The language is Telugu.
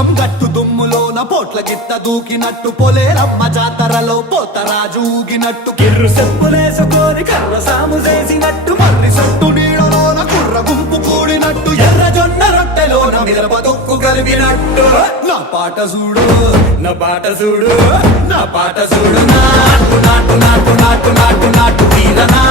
పుల్లం గట్టు దుమ్ములోన పోట్ల గిత్త దూకినట్టు పొలేరమ్మ జాతరలో పోతరాజు ఊగినట్టు కిర్రు చెప్పులేసుకొని కర్ర సాము చేసినట్టు మర్రి సొట్టు నీడలోన కుర్ర గుంపు కూడినట్టు ఎర్ర జొన్న రొట్టెలోన మిరప దొక్కు కలిపినట్టు నా పాట చూడు నా పాట చూడు నా పాట చూడు నాటు నాటు నాటు నాటు నాటు నాటు తీరనా